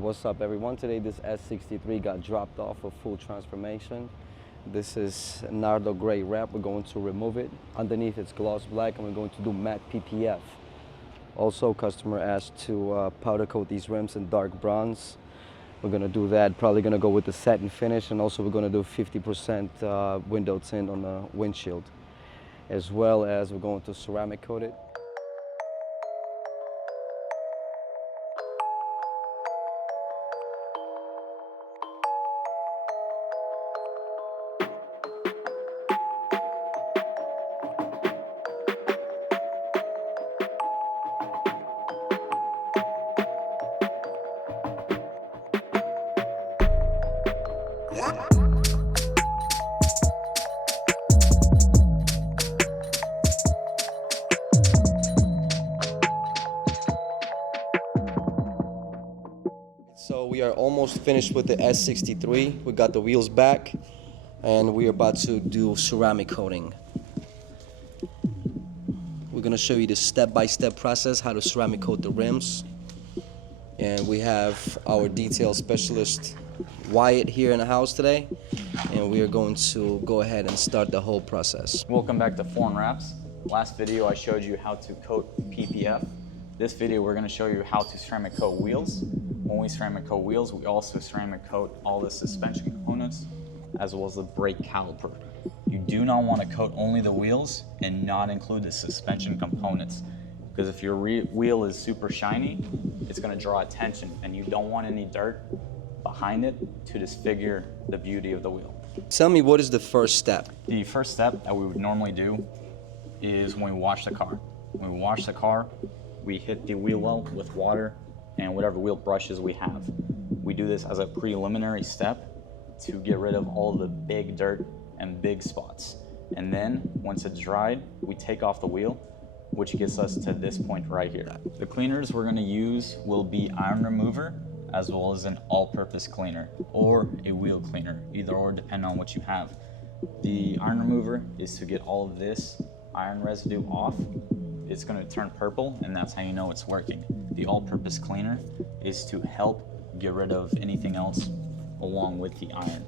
What's up, everyone? Today this S63 got dropped off for full transformation. This is Nardo gray wrap. We're going to remove it. Underneath it's gloss black, and we're going to do matte PPF. Also, customer asked to powder coat these rims in dark bronze. We're gonna do that. Probably gonna go with the satin finish, and also we're gonna do 50% window tint on the windshield, as well as we're going to ceramic coat it. So we are almost finished with the S63. We got the wheels back, and we're about to do ceramic coating. We're gonna show you the step-by-step process, how to ceramic coat the rims. And we have our detail specialist, Wyatt, here in the house today, and we are going to go ahead and start the whole process. Welcome back to Foreign Wraps. Last video I showed you how to coat PPF. This video we're going to show you how to ceramic coat wheels. When we ceramic coat wheels, we also ceramic coat all the suspension components as well as the brake caliper. You do not want to coat only the wheels and not include the suspension components, because if your wheel is super shiny, it's going to draw attention, and you don't want any dirt behind it to disfigure the beauty of the wheel. Tell me, what is the first step? The first step that we would normally do is when we wash the car. When we wash the car, we hit the wheel well with water and whatever wheel brushes we have. We do this as a preliminary step to get rid of all the big dirt and big spots. And then once it's dried, we take off the wheel, which gets us to this point right here. The cleaners we're gonna use will be iron remover, as well as an all-purpose cleaner or a wheel cleaner, either or depending on what you have. The iron remover is to get all of this iron residue off. It's going to turn purple, and that's how you know it's working. The all-purpose cleaner is to help get rid of anything else along with the iron.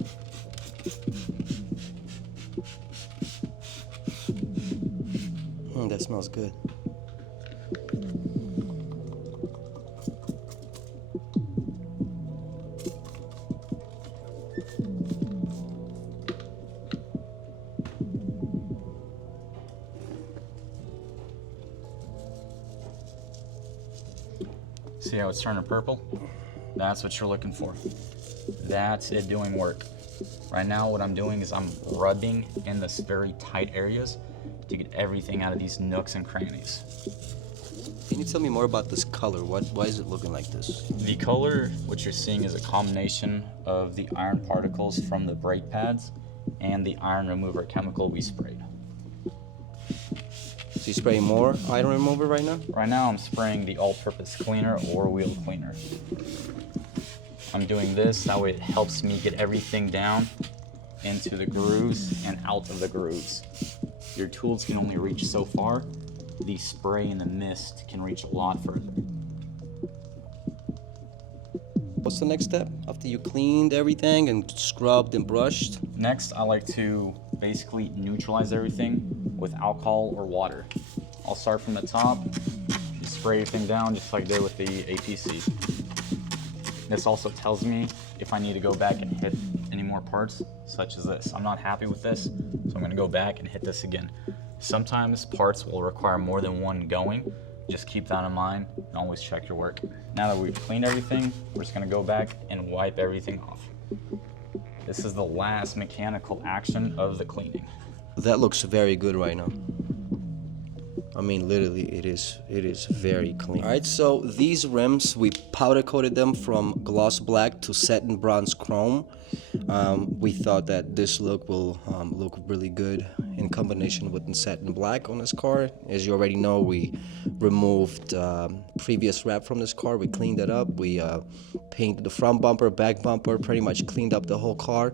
That smells good. See how it's turning purple? That's what you're looking for. That's it doing work. Right now what I'm doing is I'm rubbing in this very tight areas to get everything out of these nooks and crannies. Can you tell me more about this color? Why is it looking like this? The color, what you're seeing, is a combination of the iron particles from the brake pads and the iron remover chemical we sprayed. So you spraying more iron remover right now? Right now I'm spraying the all-purpose cleaner or wheel cleaner. I'm doing this, that way it helps me get everything down into the grooves and out of the grooves. Your tools can only reach so far. The spray and the mist can reach a lot further. What's the next step after you cleaned everything and scrubbed and brushed? Next, I like to basically neutralize everything with alcohol or water. I'll start from the top, just spray everything down just like I did with the APC. This also tells me if I need to go back and hit any more parts, such as this. I'm not happy with this, so I'm gonna go back and hit this again. Sometimes parts will require more than one going. Just keep that in mind and always check your work. Now that we've cleaned everything, we're just gonna go back and wipe everything off. This is the last mechanical action of the cleaning. That looks very good right now. I mean, literally, it is very clean. All right, so these rims, we powder coated them from gloss black to satin bronze chrome. We thought that this look will look really good in combination with the satin black on this car. As you already know, we removed previous wrap from this car. We cleaned it up. We painted the front bumper, back bumper, pretty much cleaned up the whole car.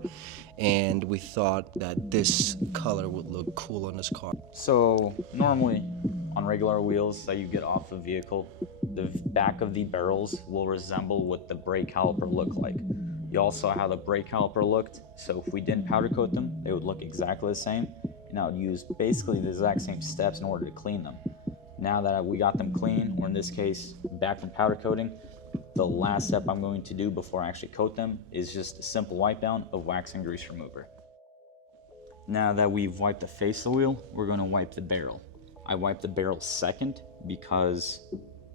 And we thought that this color would look cool on this car. So normally On regular wheels that you get off the vehicle, the back of the barrels will resemble what the brake caliper look like. You all saw how the brake caliper looked, so if we didn't powder coat them, they would look exactly the same, and I would use basically the exact same steps in order to clean them. Now that we got them clean, or in this case, back from powder coating, the last step I'm going to do before I actually coat them is just a simple wipe down of wax and grease remover. Now that we've wiped the face of the wheel, we're going to wipe the barrel. I wipe the barrel second because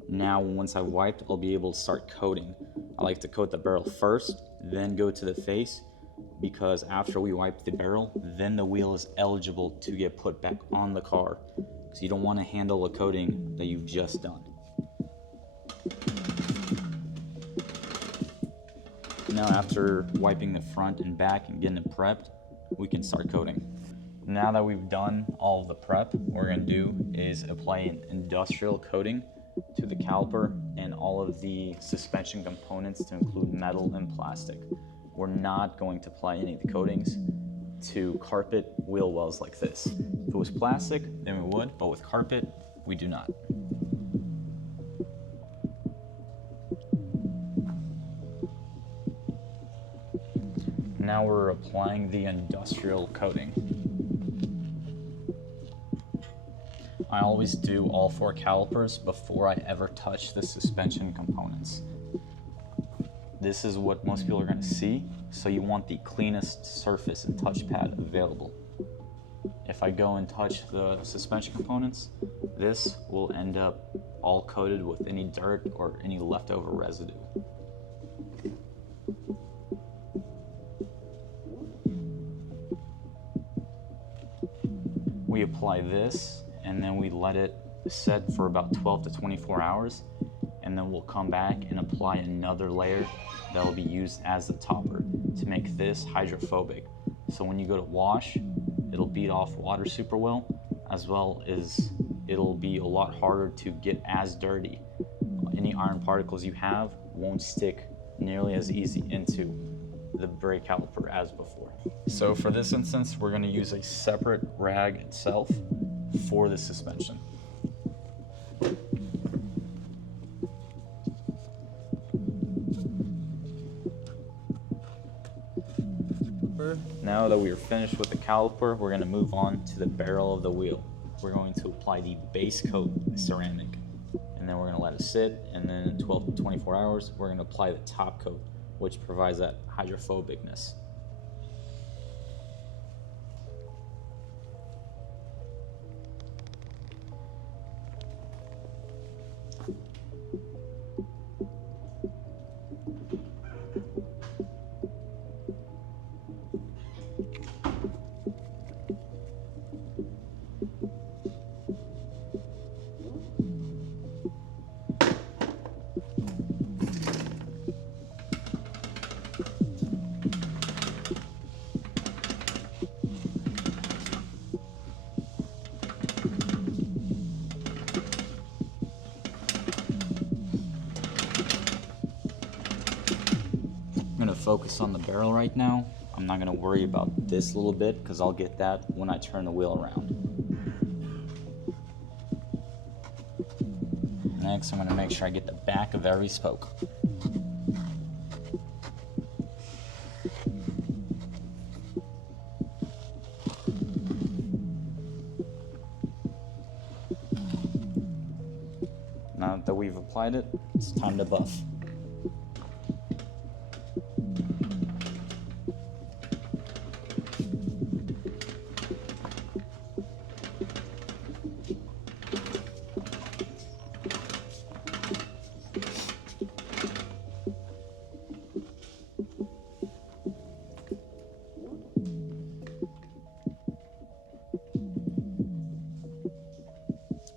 now once I've wiped, I'll be able to start coating. I like to coat the barrel first, then go to the face, because after we wipe the barrel, then the wheel is eligible to get put back on the car. So you don't want to handle a coating that you've just done. Now after wiping the front and back and getting it prepped, we can start coating. Now that we've done all of the prep, what we're going to do is apply an industrial coating to the caliper and all of the suspension components to include metal and plastic. We're not going to apply any of the coatings to carpet wheel wells like this. If it was plastic, then we would, but with carpet, we do not. Now we're applying the industrial coating. I always do all 4 calipers before I ever touch the suspension components. This is what most people are going to see, so you want the cleanest surface and touchpad available. If I go and touch the suspension components, this will end up all coated with any dirt or any leftover residue. We apply this and then we let it set for about 12 to 24 hours, and then we'll come back and apply another layer that will be used as the topper to make this hydrophobic. So when you go to wash, it'll beat off water super well as it'll be a lot harder to get as dirty. Any iron particles you have won't stick nearly as easy into the brake caliper as before. So for this instance, we're going to use a separate rag itself for the suspension. Now that we are finished with the caliper, we're going to move on to the barrel of the wheel. We're going to apply the base coat ceramic, and then we're going to let it sit, and then in 12 to 24 hours, we're going to apply the top coat, which provides that hydrophobicness. I'm going to focus on the barrel right now. I'm not going to worry about this little bit because I'll get that when I turn the wheel around. Next, I'm going to make sure I get the back of every spoke. Now that we've applied it, it's time to buff.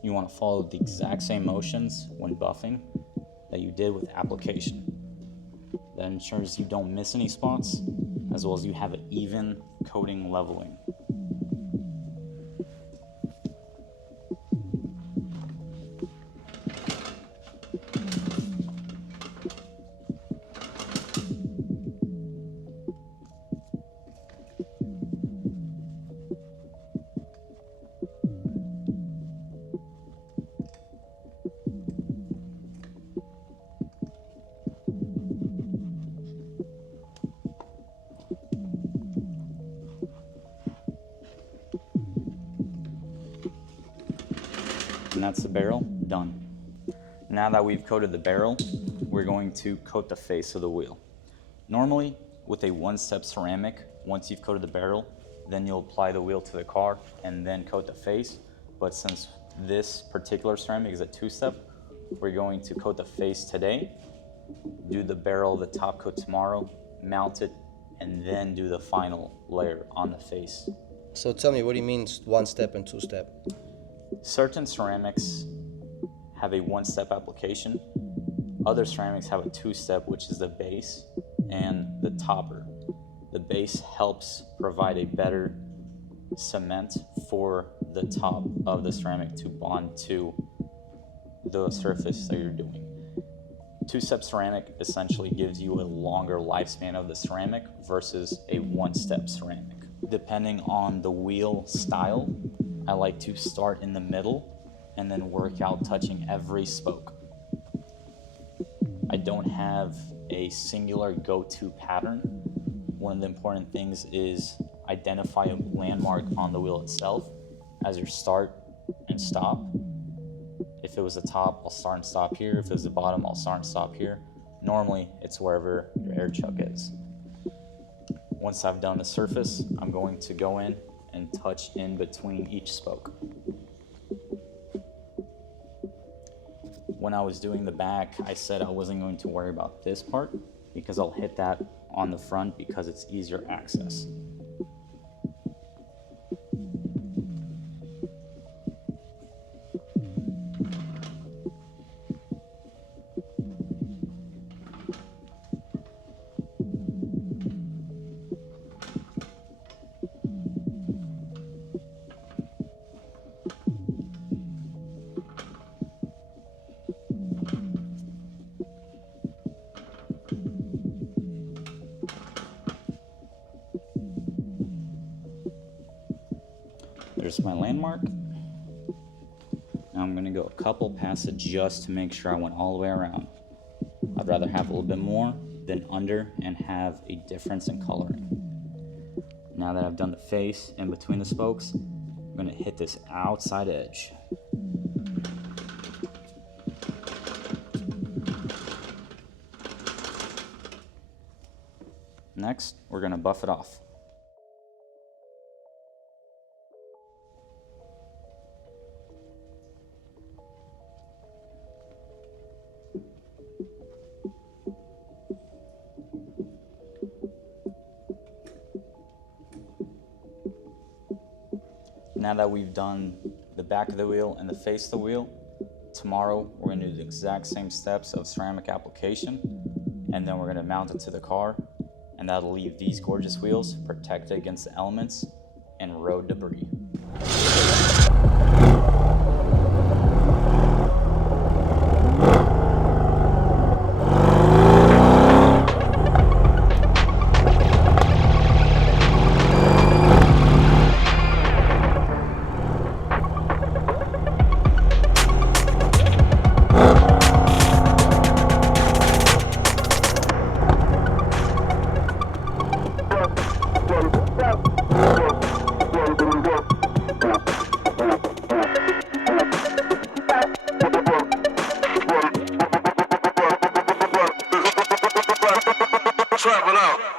You want to follow the exact same motions when buffing that you did with application. That ensures you don't miss any spots, as well as you have an even coating leveling. And that's the barrel, done. Now that we've coated the barrel, we're going to coat the face of the wheel. Normally, with a one-step ceramic, once you've coated the barrel, then you'll apply the wheel to the car and then coat the face. But since this particular ceramic is a two-step, we're going to coat the face today, do the barrel, the top coat tomorrow, mount it, and then do the final layer on the face. So tell me, what do you mean one step and two step? Certain ceramics have a one-step application. Other ceramics have a two-step, which is the base and the topper. The base helps provide a better cement for the top of the ceramic to bond to the surface that you're doing. Two-step ceramic essentially gives you a longer lifespan of the ceramic versus a one-step ceramic. Depending on the wheel style, I like to start in the middle and then work out touching every spoke. I don't have a singular go-to pattern. One of the important things is identify a landmark on the wheel itself as your start and stop. If it was the top, I'll start and stop here. If it was the bottom, I'll start and stop here. Normally, it's wherever your air chuck is. Once I've done the surface, I'm going to go in and touch in between each spoke. When I was doing the back, I said I wasn't going to worry about this part because I'll hit that on the front because it's easier access. There's my landmark. Now I'm gonna go a couple past it just to make sure I went all the way around. I'd rather have a little bit more than under and have a difference in coloring. Now that I've done the face in between the spokes, I'm gonna hit this outside edge. Next, we're gonna buff it off. Now that we've done the back of the wheel and the face of the wheel, tomorrow we're going to do the exact same steps of ceramic application, and then we're going to mount it to the car, and that'll leave these gorgeous wheels protected against the elements and road debris. Travel out.